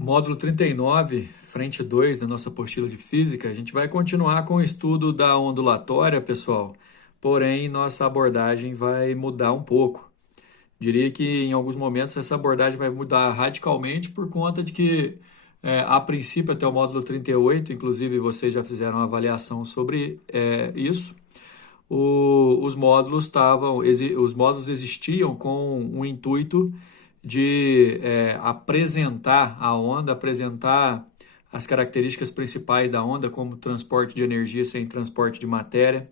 Módulo 39, frente 2 da nossa apostila de física, a gente vai continuar com o estudo da ondulatória, pessoal. Porém, nossa abordagem vai mudar um pouco. Diria que em alguns momentos essa abordagem vai mudar radicalmente por conta de que, a princípio, até o módulo 38, inclusive vocês já fizeram uma avaliação sobre isso, os módulos existiam com um intuito de apresentar a onda, apresentar as características principais da onda, como transporte de energia sem transporte de matéria,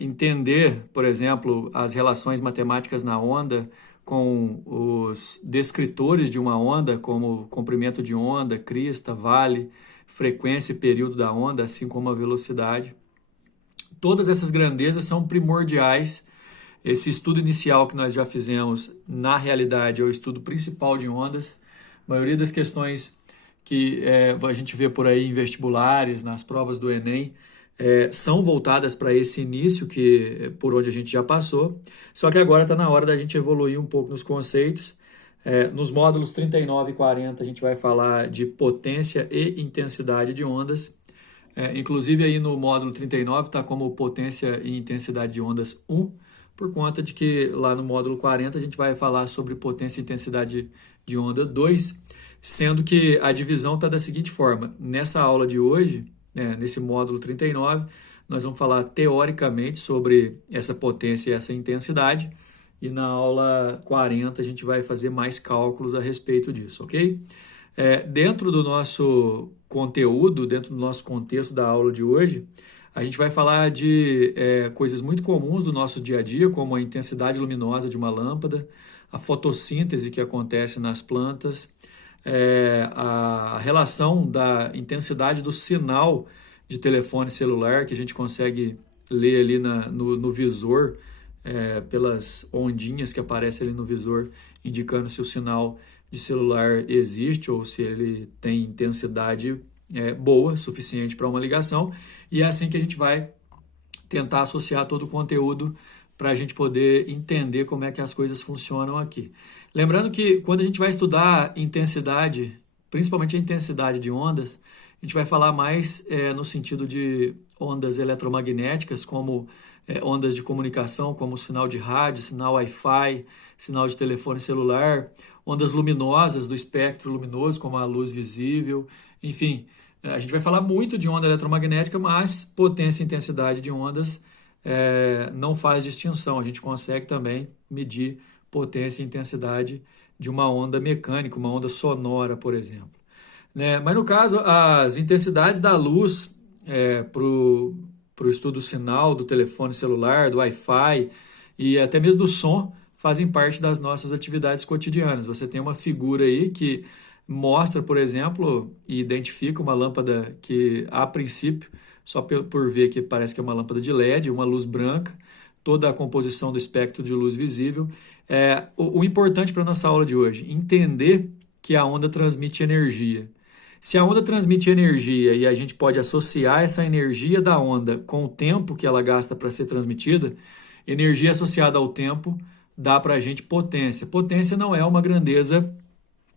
entender, por exemplo, as relações matemáticas na onda com os descritores de uma onda, como comprimento de onda, crista, vale, frequência e período da onda, assim como a velocidade. Todas essas grandezas são primordiais. Esse estudo inicial que nós já fizemos, na realidade, é o estudo principal de ondas. A maioria das questões que a gente vê por aí em vestibulares, nas provas do Enem, são voltadas para esse início por onde a gente já passou. Só que agora está na hora da gente evoluir um pouco nos conceitos. Nos módulos 39 e 40, a gente vai falar de potência e intensidade de ondas. Inclusive aí no módulo 39 está como potência e intensidade de ondas 1, por conta de que lá no módulo 40 a gente vai falar sobre potência e intensidade de onda 2, sendo que a divisão está da seguinte forma: nessa aula de hoje, nesse módulo 39, nós vamos falar teoricamente sobre essa potência e essa intensidade, e na aula 40 a gente vai fazer mais cálculos a respeito disso, ok? Dentro do nosso conteúdo, dentro do nosso contexto da aula de hoje, a gente vai falar de coisas muito comuns do nosso dia a dia, como a intensidade luminosa de uma lâmpada, a fotossíntese que acontece nas plantas, a relação da intensidade do sinal de telefone celular, que a gente consegue ler ali no visor, pelas ondinhas que aparecem ali no visor, indicando se o sinal de celular existe ou se ele tem intensidade boa, suficiente para uma ligação. E é assim que a gente vai tentar associar todo o conteúdo para a gente poder entender como é que as coisas funcionam aqui. Lembrando que quando a gente vai estudar intensidade, principalmente a intensidade de ondas, a gente vai falar mais no sentido de ondas eletromagnéticas, como ondas de comunicação, como sinal de rádio, sinal Wi-Fi, sinal de telefone celular, ondas luminosas do espectro luminoso, como a luz visível, enfim. A gente vai falar muito de onda eletromagnética, mas potência e intensidade de ondas não faz distinção. A gente consegue também medir potência e intensidade de uma onda mecânica, uma onda sonora, por exemplo. Mas no caso, as intensidades da luz para o estudo do sinal, do telefone celular, do Wi-Fi e até mesmo do som, fazem parte das nossas atividades cotidianas. Você tem uma figura aí que mostra, por exemplo, e identifica uma lâmpada que, a princípio, só por ver que parece que é uma lâmpada de LED, uma luz branca, toda a composição do espectro de luz visível. O importante para a nossa aula de hoje, entender que a onda transmite energia. Se a onda transmite energia e a gente pode associar essa energia da onda com o tempo que ela gasta para ser transmitida, energia associada ao tempo dá para a gente potência. Potência não é uma grandeza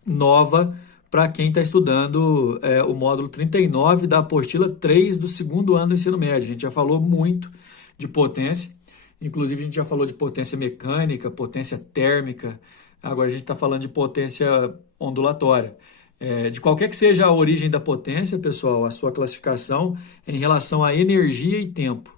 nova para quem está estudando o módulo 39 da apostila 3 do segundo ano do ensino médio. A gente já falou muito de potência, inclusive a gente já falou de potência mecânica, potência térmica, agora a gente está falando de potência ondulatória. De qualquer que seja a origem da potência, pessoal, a sua classificação em relação a energia e tempo.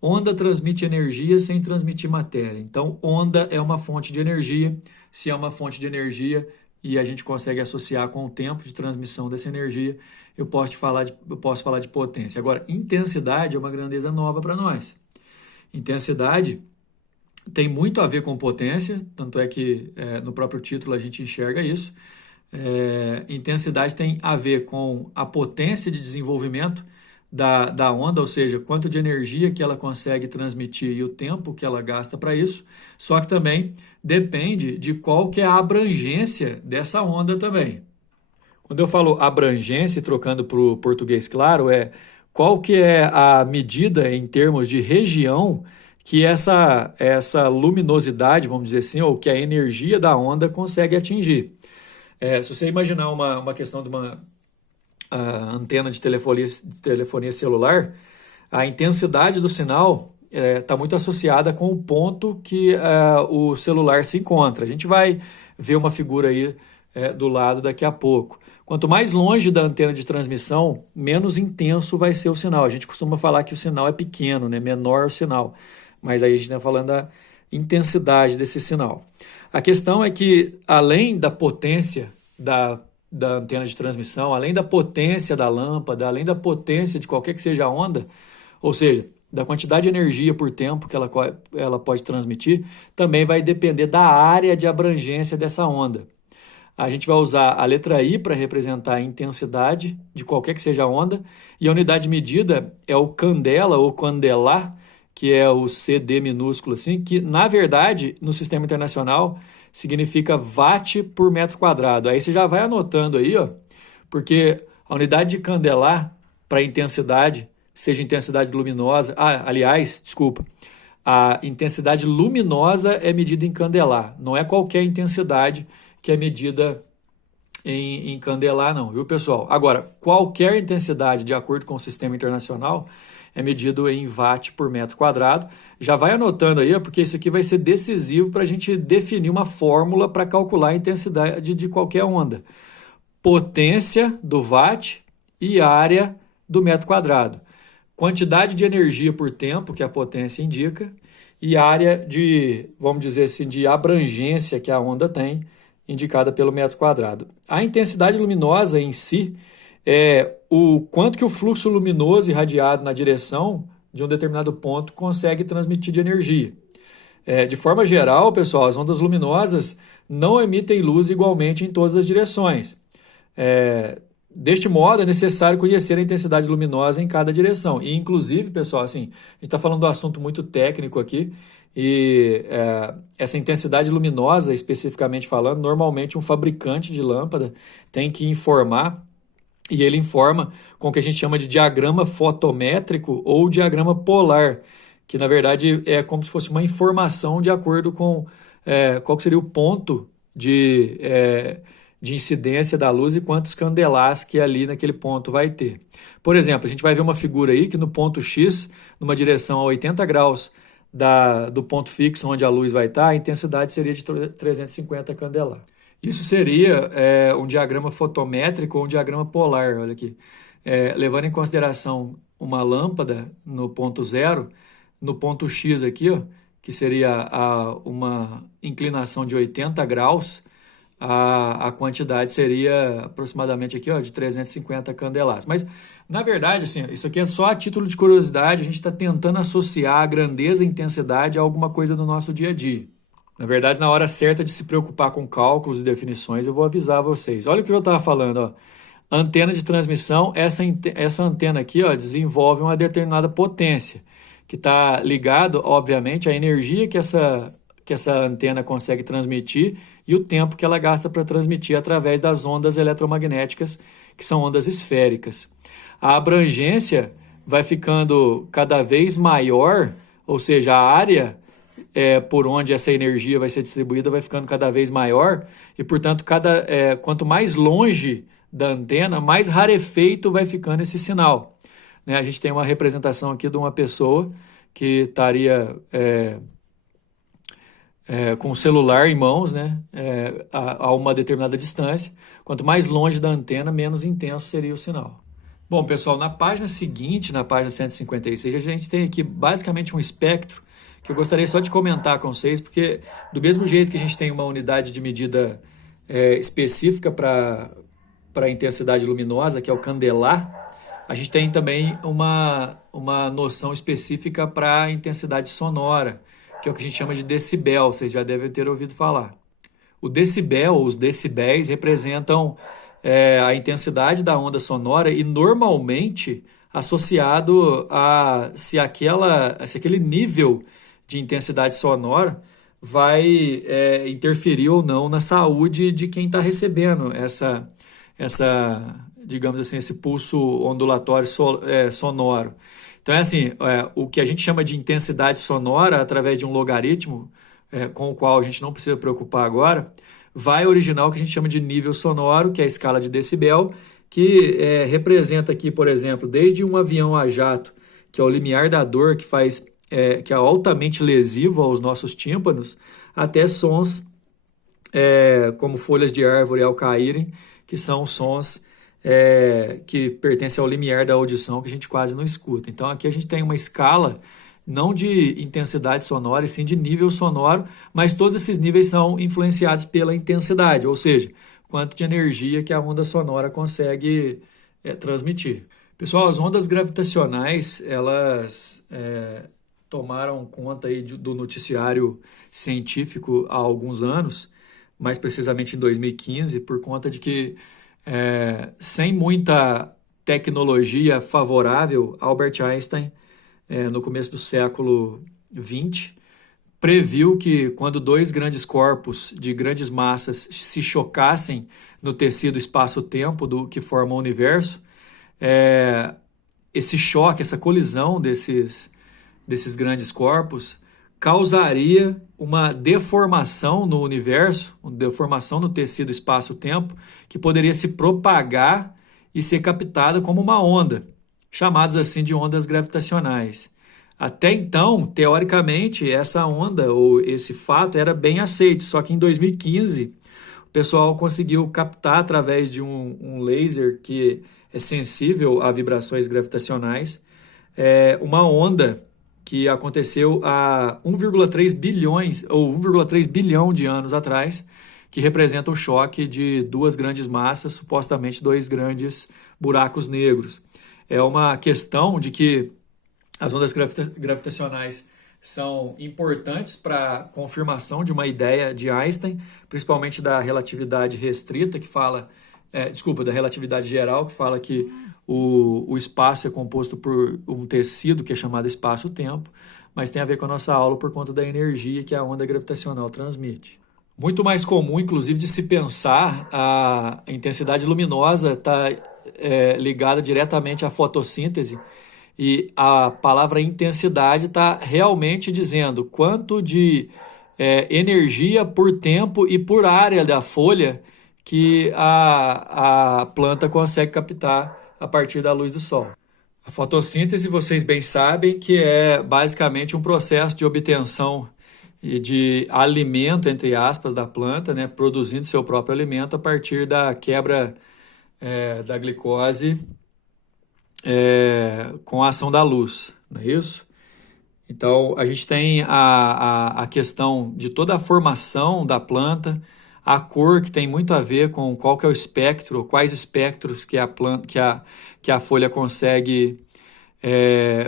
Onda transmite energia sem transmitir matéria. Então, onda é uma fonte de energia. Se é uma fonte de energia e a gente consegue associar com o tempo de transmissão dessa energia, eu posso falar de potência. Agora, intensidade é uma grandeza nova para nós. Intensidade tem muito a ver com potência, tanto é que no próprio título a gente enxerga isso. Intensidade tem a ver com a potência de desenvolvimento da onda, ou seja, quanto de energia que ela consegue transmitir e o tempo que ela gasta para isso, só que também depende de qual que é a abrangência dessa onda também. Quando eu falo abrangência, trocando para o português claro, qual que é a medida em termos de região que essa luminosidade, vamos dizer assim, ou que a energia da onda consegue atingir. Se você imaginar uma questão de uma antena de telefonia celular, a intensidade do sinal está muito associada com o ponto que o celular se encontra. A gente vai ver uma figura aí do lado daqui a pouco. Quanto mais longe da antena de transmissão, menos intenso vai ser o sinal. A gente costuma falar que o sinal é pequeno, né? Menor o sinal. Mas aí a gente está falando da intensidade desse sinal. A questão é que, além da potência da antena de transmissão, além da potência da lâmpada, além da potência de qualquer que seja a onda, ou seja, da quantidade de energia por tempo que ela pode transmitir, também vai depender da área de abrangência dessa onda. A gente vai usar a letra I para representar a intensidade de qualquer que seja a onda, e a unidade de medida é o candela ou candelar, que é o CD minúsculo assim, que na verdade no sistema internacional significa watt por metro quadrado. Aí você já vai anotando aí, ó, porque a unidade de candelar para intensidade, seja intensidade luminosa, aliás, desculpa, a intensidade luminosa é medida em candelar, não é qualquer intensidade que é medida em candelar não, viu pessoal? Agora, qualquer intensidade de acordo com o sistema internacional é medido em watt por metro quadrado. Já vai anotando aí, porque isso aqui vai ser decisivo para a gente definir uma fórmula para calcular a intensidade de qualquer onda. Potência do watt e área do metro quadrado. Quantidade de energia por tempo, que a potência indica, e área de, vamos dizer assim, de abrangência que a onda tem, indicada pelo metro quadrado. A intensidade luminosa em si é o quanto que o fluxo luminoso irradiado na direção de um determinado ponto consegue transmitir de energia. De forma geral, pessoal, as ondas luminosas não emitem luz igualmente em todas as direções. Deste modo, é necessário conhecer a intensidade luminosa em cada direção. E, inclusive, pessoal, assim, a gente está falando de um assunto muito técnico aqui, e essa intensidade luminosa, especificamente falando, normalmente um fabricante de lâmpada tem que informar, e ele informa com o que a gente chama de diagrama fotométrico ou diagrama polar, que na verdade é como se fosse uma informação de acordo com qual que seria o ponto de incidência da luz e quantos candelás que ali naquele ponto vai ter. Por exemplo, a gente vai ver uma figura aí que no ponto X, numa direção a 80 graus do ponto fixo onde a luz vai estar, a intensidade seria de 350 candelá. Isso seria um diagrama fotométrico ou um diagrama polar, olha aqui. Levando em consideração uma lâmpada no ponto zero, no ponto X aqui, ó, que seria uma inclinação de 80 graus, a quantidade seria aproximadamente aqui, ó, de 350 candelás. Mas, na verdade, assim, isso aqui é só a título de curiosidade, a gente está tentando associar a grandeza e intensidade a alguma coisa do nosso dia a dia. Na verdade, na hora certa de se preocupar com cálculos e definições, eu vou avisar vocês. Olha o que eu estava falando, ó. Antena de transmissão, essa antena aqui, ó, desenvolve uma determinada potência, que está ligado, obviamente, à energia que essa antena consegue transmitir e o tempo que ela gasta para transmitir através das ondas eletromagnéticas, que são ondas esféricas. A abrangência vai ficando cada vez maior, ou seja, a área por onde essa energia vai ser distribuída vai ficando cada vez maior e, portanto, quanto mais longe da antena, mais rarefeito vai ficando esse sinal. A gente tem uma representação aqui de uma pessoa que estaria com o celular em mãos, né, a uma determinada distância. Quanto mais longe da antena, menos intenso seria o sinal. Bom, pessoal, na página seguinte, na página 156, a gente tem aqui basicamente um espectro que eu gostaria só de comentar com vocês, porque do mesmo jeito que a gente tem uma unidade de medida específica para a intensidade luminosa, que é o candelar, a gente tem também uma noção específica para a intensidade sonora, que é o que a gente chama de decibel, vocês já devem ter ouvido falar. O decibel, os decibéis, representam a intensidade da onda sonora e normalmente associado a se aquele nível de intensidade sonora vai interferir ou não na saúde de quem está recebendo digamos assim, esse pulso ondulatório sonoro. Então o que a gente chama de intensidade sonora através de um logaritmo, com o qual a gente não precisa preocupar agora, vai originar o que a gente chama de nível sonoro, que é a escala de decibel, que representa aqui, por exemplo, desde um avião a jato, que é o limiar da dor, que é altamente lesivo aos nossos tímpanos, até sons como folhas de árvore ao caírem, que são sons que pertencem ao limiar da audição, que a gente quase não escuta. Então aqui a gente tem uma escala não de intensidade sonora, e sim de nível sonoro, mas todos esses níveis são influenciados pela intensidade, ou seja, quanto de energia que a onda sonora consegue transmitir. Pessoal, as ondas gravitacionais, elas tomaram conta aí do noticiário científico há alguns anos, mais precisamente em 2015, por conta de que, sem muita tecnologia favorável, Albert Einstein, no começo do século XX, previu que quando dois grandes corpos de grandes massas se chocassem no tecido espaço-tempo que forma o universo, esse choque, essa colisão desses grandes corpos causaria uma deformação no universo, uma deformação no tecido espaço-tempo, que poderia se propagar e ser captada como uma onda, chamadas assim de ondas gravitacionais. Até então, teoricamente, essa onda ou esse fato era bem aceito, só que em 2015 o pessoal conseguiu captar através de um laser que é sensível a vibrações gravitacionais, uma onda que aconteceu há 1,3 bilhões ou 1,3 bilhão de anos atrás, que representa o choque de duas grandes massas, supostamente dois grandes buracos negros. É uma questão de que as ondas gravitacionais são importantes para a confirmação de uma ideia de Einstein, principalmente da relatividade restrita, que fala, da relatividade geral, que fala que o espaço é composto por um tecido que é chamado espaço-tempo, mas tem a ver com a nossa aula por conta da energia que a onda gravitacional transmite. Muito mais comum, inclusive, de se pensar a intensidade luminosa está ligada diretamente à fotossíntese, e a palavra intensidade está realmente dizendo quanto de energia por tempo e por área da folha que a planta consegue captar a partir da luz do sol. A fotossíntese, vocês bem sabem que é basicamente um processo de obtenção de alimento, entre aspas, da planta, né, produzindo seu próprio alimento a partir da quebra da glicose com a ação da luz, não é isso? Então, a gente tem a questão de toda a formação da planta, a cor, que tem muito a ver com qual que é o espectro, quais espectros que a folha consegue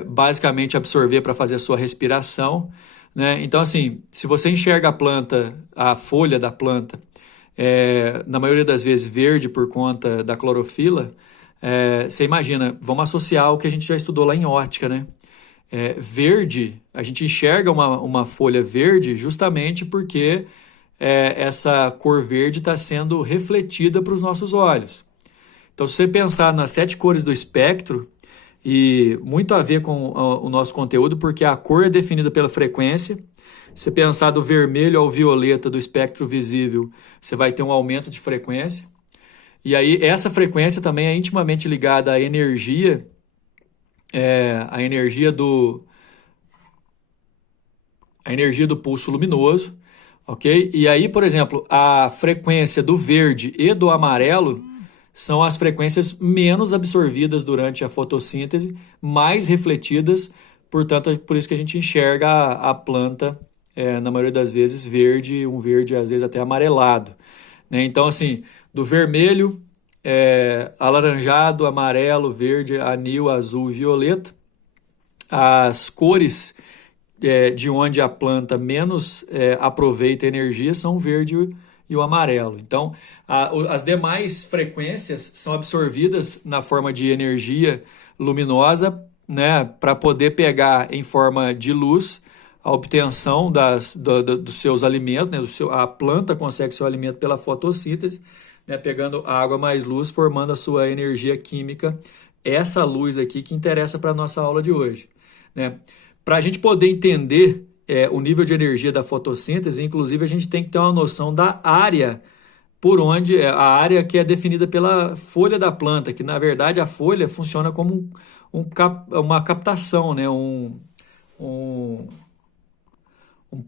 basicamente absorver para fazer a sua respiração, né? Então, assim, se você enxerga a folha da planta, na maioria das vezes verde por conta da clorofila, você imagina, vamos associar o que a gente já estudou lá em ótica, né? Verde, a gente enxerga uma folha verde justamente porque essa cor verde está sendo refletida para os nossos olhos. Então, se você pensar nas 7 cores do espectro, e muito a ver com o nosso conteúdo, porque a cor é definida pela frequência. Se você pensar do vermelho ao violeta do espectro visível, você vai ter um aumento de frequência. E aí, essa frequência também é intimamente ligada à energia, a energia do pulso luminoso, ok? E aí, por exemplo, a frequência do verde e do amarelo são as frequências menos absorvidas durante a fotossíntese, mais refletidas, portanto, é por isso que a gente enxerga a planta, na maioria das vezes, verde, um verde às vezes até amarelado, né? Então, assim, do vermelho, alaranjado, amarelo, verde, anil, azul e violeta, as cores de onde a planta menos aproveita energia são o verde e o amarelo. Então, as demais frequências são absorvidas na forma de energia luminosa, né, para poder pegar em forma de luz a obtenção dos seus alimentos, né, a planta consegue seu alimento pela fotossíntese, né, pegando água mais luz, formando a sua energia química, essa luz aqui que interessa para a nossa aula de hoje, né? Para a gente poder entender o nível de energia da fotossíntese, inclusive a gente tem que ter uma noção da área por onde a área que é definida pela folha da planta, que na verdade a folha funciona como uma captação, né? Um, um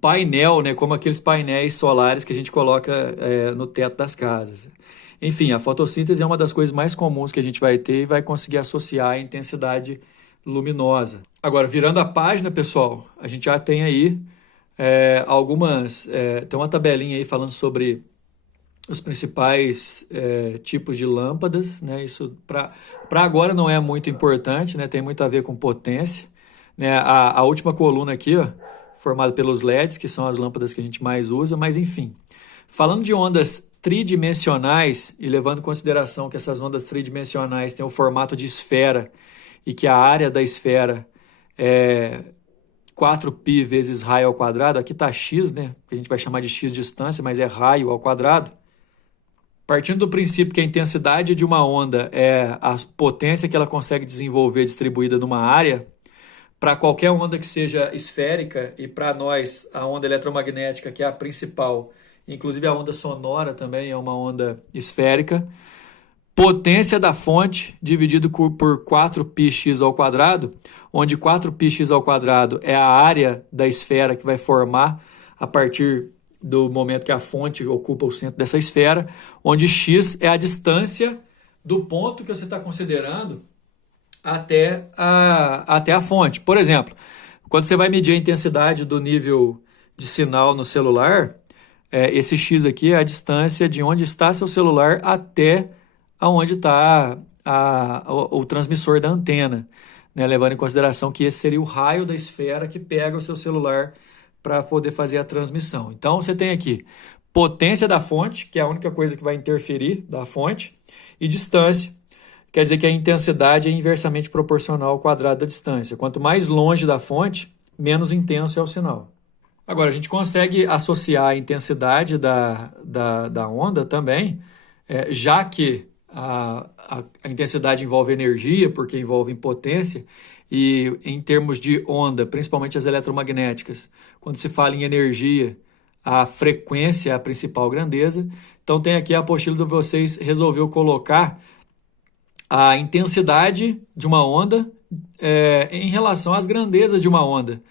painel, né? Como aqueles painéis solares que a gente coloca no teto das casas. Enfim, a fotossíntese é uma das coisas mais comuns que a gente vai ter e vai conseguir associar a intensidade luminosa. Agora, virando a página, pessoal, a gente já tem aí tem uma tabelinha aí falando sobre os principais tipos de lâmpadas, né? Isso para agora não é muito importante, né? Tem muito a ver com potência, né? A última coluna aqui, ó, formada pelos LEDs, que são as lâmpadas que a gente mais usa, mas enfim. Falando de ondas tridimensionais e levando em consideração que essas ondas tridimensionais têm o formato de esfera e que a área da esfera é 4π vezes raio ao quadrado, aqui está x, né? Que a gente vai chamar de x distância, mas é raio ao quadrado. Partindo do princípio que a intensidade de uma onda é a potência que ela consegue desenvolver distribuída numa área, para qualquer onda que seja esférica, e para nós a onda eletromagnética, que é a principal, inclusive a onda sonora também é uma onda esférica, potência da fonte dividido por 4πx ao quadrado, onde 4πx ao quadrado é a área da esfera que vai formar a partir do momento que a fonte ocupa o centro dessa esfera, onde x é a distância do ponto que você está considerando até a fonte. Por exemplo, quando você vai medir a intensidade do nível de sinal no celular, esse x aqui é a distância de onde está seu celular até aonde está o transmissor da antena, né? Levando em consideração que esse seria o raio da esfera que pega o seu celular para poder fazer a transmissão. Então, você tem aqui potência da fonte, que é a única coisa que vai interferir da fonte, e distância, quer dizer que a intensidade é inversamente proporcional ao quadrado da distância. Quanto mais longe da fonte, menos intenso é o sinal. Agora, a gente consegue associar a intensidade da onda também, já que a intensidade envolve energia, porque envolve potência, e em termos de onda, principalmente as eletromagnéticas, quando se fala em energia, a frequência é a principal grandeza. Então tem aqui a apostila de vocês resolveu colocar a intensidade de uma onda em relação às grandezas de uma onda.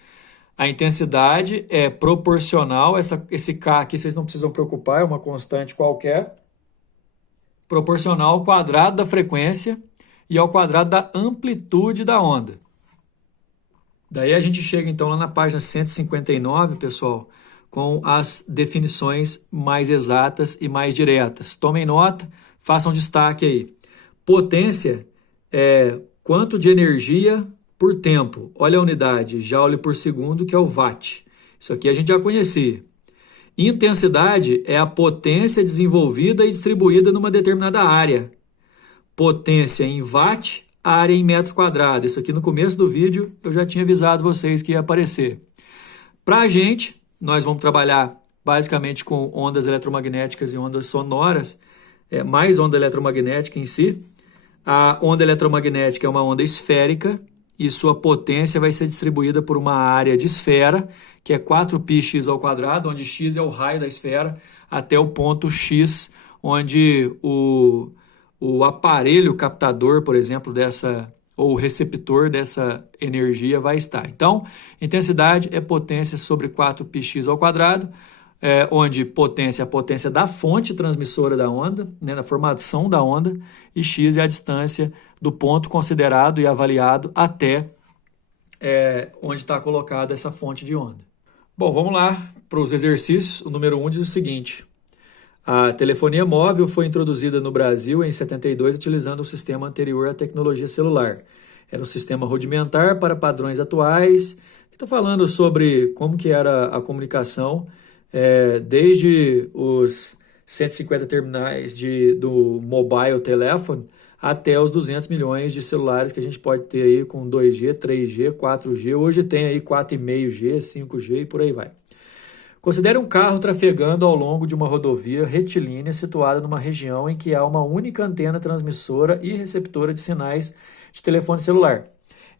A intensidade é proporcional, esse K aqui vocês não precisam preocupar, é uma constante qualquer, proporcional ao quadrado da frequência e ao quadrado da amplitude da onda. Daí a gente chega então lá na página 159, pessoal, com as definições mais exatas e mais diretas. Tomem nota, façam destaque aí. Potência é quanto de energia por tempo. Olha a unidade, joule por segundo, que é o watt. Isso aqui a gente já conhecia. Intensidade é a potência desenvolvida e distribuída numa determinada área. Potência em watt, área em metro quadrado. Isso aqui no começo do vídeo eu já tinha avisado vocês que ia aparecer. Para a gente, nós vamos trabalhar basicamente com ondas eletromagnéticas e ondas sonoras, mais onda eletromagnética em si. A onda eletromagnética é uma onda esférica e sua potência vai ser distribuída por uma área de esfera, que é 4πx ao quadrado, onde x é o raio da esfera, até o ponto x, onde o aparelho captador, por exemplo, ou o receptor dessa energia vai estar. Então, intensidade é potência sobre 4πx ao quadrado, onde potência é a potência da fonte transmissora da onda, né, na formação da onda, e x é a distância do ponto considerado e avaliado até onde está colocada essa fonte de onda. Bom, vamos lá para os exercícios. O número 1 diz o seguinte: a telefonia móvel foi introduzida no Brasil em 72 utilizando um sistema anterior à tecnologia celular. Era um sistema rudimentar para padrões atuais. Estou falando sobre como que era a comunicação desde os 150 terminais do mobile telephone até os 200 milhões de celulares que a gente pode ter aí com 2G, 3G, 4G. Hoje tem aí 4,5G, 5G e por aí vai. Considere um carro trafegando ao longo de uma rodovia retilínea situada numa região em que há uma única antena transmissora e receptora de sinais de telefone celular.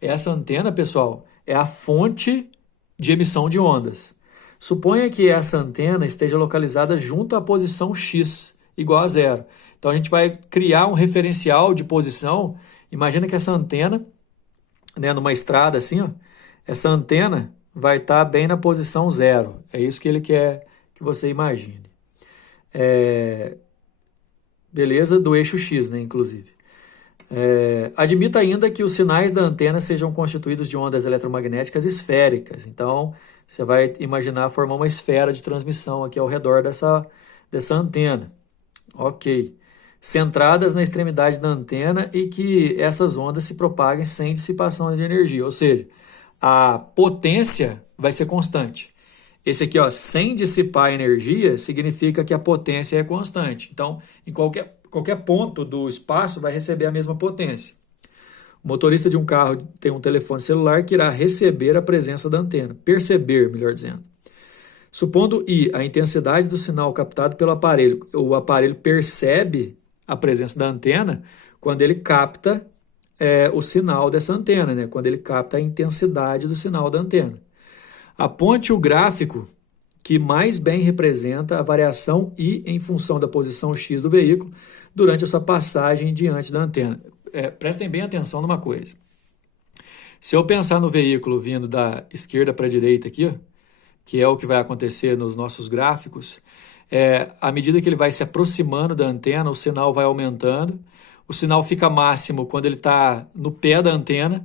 Essa antena, pessoal, é a fonte de emissão de ondas. Suponha que essa antena esteja localizada junto à posição X igual a zero. Então a gente vai criar um referencial de posição. Imagina que essa antena, né, numa estrada assim, ó, essa antena vai estar bem na posição zero. É isso que ele quer que você imagine. Beleza? Do eixo X, né, inclusive. Admita ainda que os sinais da antena sejam constituídos de ondas eletromagnéticas esféricas. Então, você vai imaginar formar uma esfera de transmissão aqui ao redor dessa antena. Ok. Centradas na extremidade da antena e que essas ondas se propaguem sem dissipação de energia. Ou seja, a potência vai ser constante. Esse aqui, ó, sem dissipar energia, significa que a potência é constante. Então, em qualquer ponto do espaço vai receber a mesma potência. O motorista de um carro tem um telefone celular que irá receber a presença da antena. Perceber, melhor dizendo. Supondo I, a intensidade do sinal captado pelo aparelho. O aparelho percebe a presença da antena quando ele capta o sinal dessa antena, né? Quando ele capta a intensidade do sinal da antena. Aponte o gráfico que mais bem representa a variação I em função da posição X do veículo durante a sua passagem diante da antena. Prestem bem atenção numa coisa. Se eu pensar no veículo vindo da esquerda para a direita aqui, ó, que é o que vai acontecer nos nossos gráficos, à medida que ele vai se aproximando da antena, o sinal vai aumentando, o sinal fica máximo quando ele está no pé da antena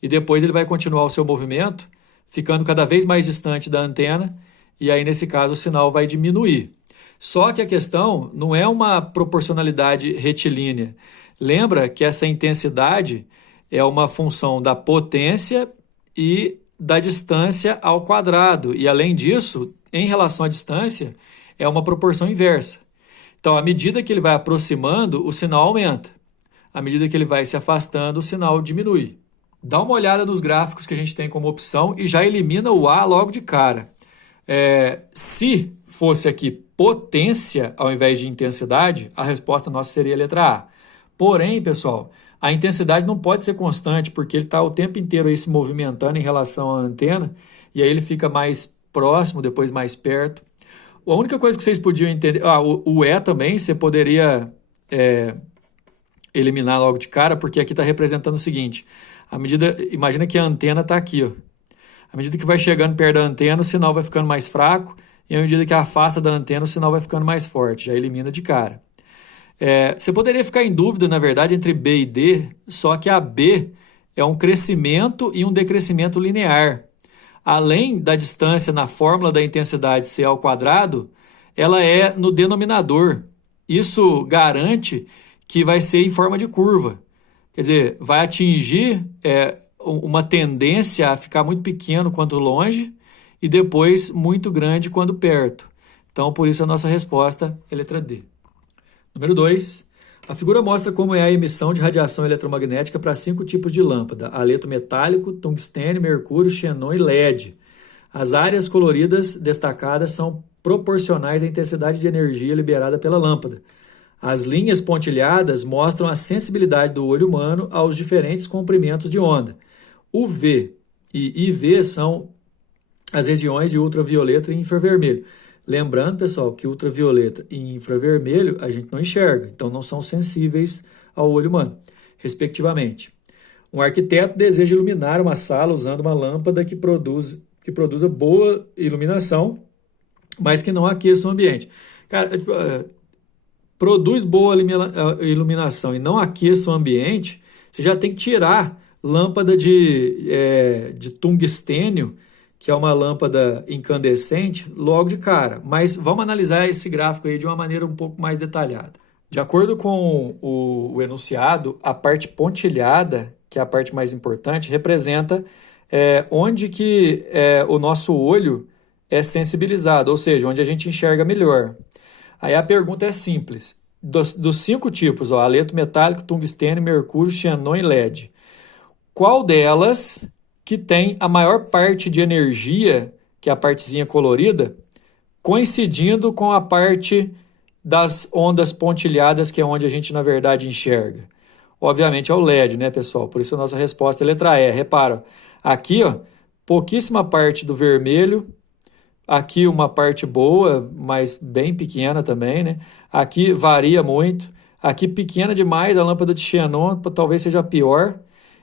e depois ele vai continuar o seu movimento, ficando cada vez mais distante da antena, e aí, nesse caso, o sinal vai diminuir. Só que a questão não é uma proporcionalidade retilínea. Lembra que essa intensidade é uma função da potência e da distância ao quadrado. E, além disso, em relação à distância, é uma proporção inversa. Então, à medida que ele vai aproximando, o sinal aumenta. À medida que ele vai se afastando, o sinal diminui. Dá uma olhada nos gráficos que a gente tem como opção e já elimina o A logo de cara. Se fosse aqui potência ao invés de intensidade, a resposta nossa seria a letra A. Porém, pessoal, a intensidade não pode ser constante, porque ele está o tempo inteiro aí se movimentando em relação à antena, e aí ele fica mais próximo, depois mais perto. A única coisa que vocês podiam entender... o E também você poderia eliminar logo de cara, porque aqui está representando o seguinte... imagina que a antena está aqui, ó. À medida que vai chegando perto da antena, o sinal vai ficando mais fraco, e à medida que afasta da antena, o sinal vai ficando mais forte, já elimina de cara. Você poderia ficar em dúvida, na verdade, entre B e D, só que a B é um crescimento e um decrescimento linear. Além da distância na fórmula da intensidade ser ao quadrado, ela é no denominador. Isso garante que vai ser em forma de curva. Quer dizer, vai atingir uma tendência a ficar muito pequeno quando longe e depois muito grande quando perto. Então, por isso a nossa resposta é letra D. Número 2. A figura mostra como é a emissão de radiação eletromagnética para 5 tipos de lâmpada: haleto metálico, tungstênio, mercúrio, xenon e LED. As áreas coloridas destacadas são proporcionais à intensidade de energia liberada pela lâmpada. As linhas pontilhadas mostram a sensibilidade do olho humano aos diferentes comprimentos de onda. UV e IV são as regiões de ultravioleta e infravermelho. Lembrando, pessoal, que ultravioleta e infravermelho a gente não enxerga, então não são sensíveis ao olho humano, respectivamente. Um arquiteto deseja iluminar uma sala usando uma lâmpada que produza boa iluminação, mas que não aqueça o ambiente. Cara, produz boa iluminação e não aqueça o ambiente, você já tem que tirar lâmpada de tungstênio, que é uma lâmpada incandescente, logo de cara. Mas vamos analisar esse gráfico aí de uma maneira um pouco mais detalhada. De acordo com o enunciado, a parte pontilhada, que é a parte mais importante, representa onde que o nosso olho é sensibilizado, ou seja, onde a gente enxerga melhor. Aí a pergunta é simples. Dos 5 tipos, haleto metálico, tungstênio, mercúrio, xenon e LED, qual delas que tem a maior parte de energia, que é a partezinha colorida, coincidindo com a parte das ondas pontilhadas, que é onde a gente, na verdade, enxerga? Obviamente é o LED, né, pessoal? Por isso a nossa resposta é a letra E. Repara, aqui, ó, pouquíssima parte do vermelho, Aqui uma parte boa, mas bem pequena também, né? Aqui varia muito. Aqui pequena demais, a lâmpada de xenon talvez seja pior.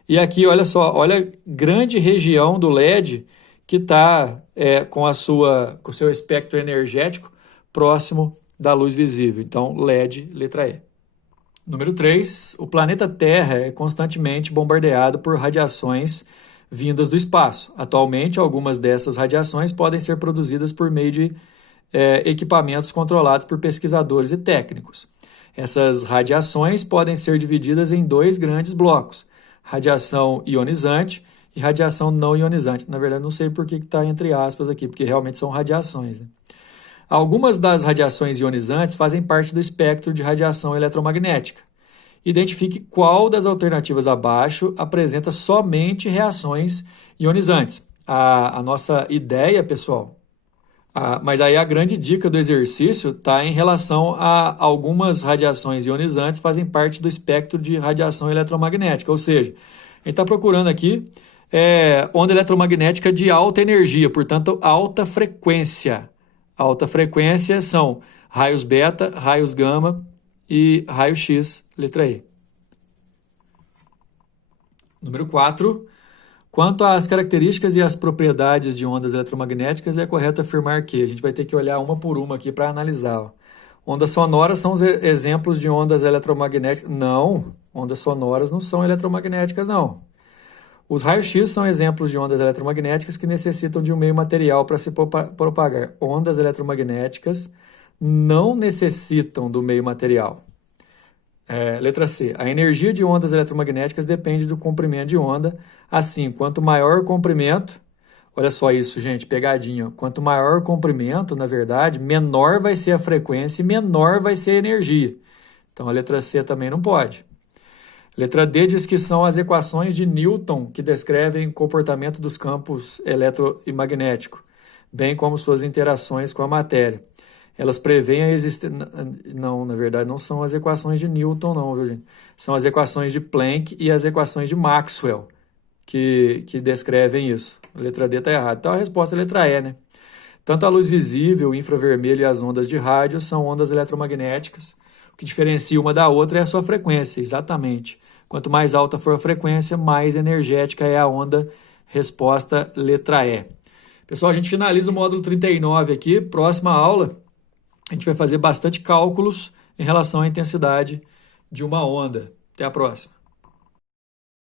E aqui, olha só, olha grande região do LED que está com o seu espectro energético próximo da luz visível. Então, LED, letra E. Número 3, o planeta Terra é constantemente bombardeado por radiações vindas do espaço. Atualmente, algumas dessas radiações podem ser produzidas por meio de equipamentos controlados por pesquisadores e técnicos. Essas radiações podem ser divididas em dois grandes blocos: radiação ionizante e radiação não ionizante. Na verdade, não sei por que está entre aspas aqui, porque realmente são radiações, né? Algumas das radiações ionizantes fazem parte do espectro de radiação eletromagnética. Identifique qual das alternativas abaixo apresenta somente reações ionizantes. A nossa ideia, pessoal, mas aí a grande dica do exercício está em relação a algumas radiações ionizantes fazem parte do espectro de radiação eletromagnética, ou seja, a gente está procurando aqui onda eletromagnética de alta energia, portanto, alta frequência. Alta frequência são raios beta, raios gama e raio X, letra E. Número 4. Quanto às características e às propriedades de ondas eletromagnéticas, é correto afirmar que a gente vai ter que olhar uma por uma aqui para analisar. Ó. Ondas sonoras são os exemplos de ondas eletromagnéticas. Não, ondas sonoras não são eletromagnéticas, não. Os raios-x são exemplos de ondas eletromagnéticas que necessitam de um meio material para se propagar. Ondas eletromagnéticas não necessitam do meio material. Letra C. A energia de ondas eletromagnéticas depende do comprimento de onda. Assim, quanto maior o comprimento, olha só isso, gente, pegadinha. Quanto maior o comprimento, na verdade, menor vai ser a frequência e menor vai ser a energia. Então, a letra C também não pode. Letra D diz que são as equações de Newton que descrevem o comportamento dos campos eletromagnéticos, bem como suas interações com a matéria. Elas preveem a existência... Não, na verdade, não são as equações de Newton, não, viu, gente? São as equações de Planck e as equações de Maxwell que descrevem isso. A letra D está errada. Então, a resposta é a letra E, né? Tanto a luz visível, o infravermelho e as ondas de rádio são ondas eletromagnéticas. O que diferencia uma da outra é a sua frequência, exatamente. Quanto mais alta for a frequência, mais energética é a onda. Resposta, letra E. Pessoal, a gente finaliza o módulo 39 aqui. Próxima aula, a gente vai fazer bastante cálculos em relação à intensidade de uma onda. Até a próxima.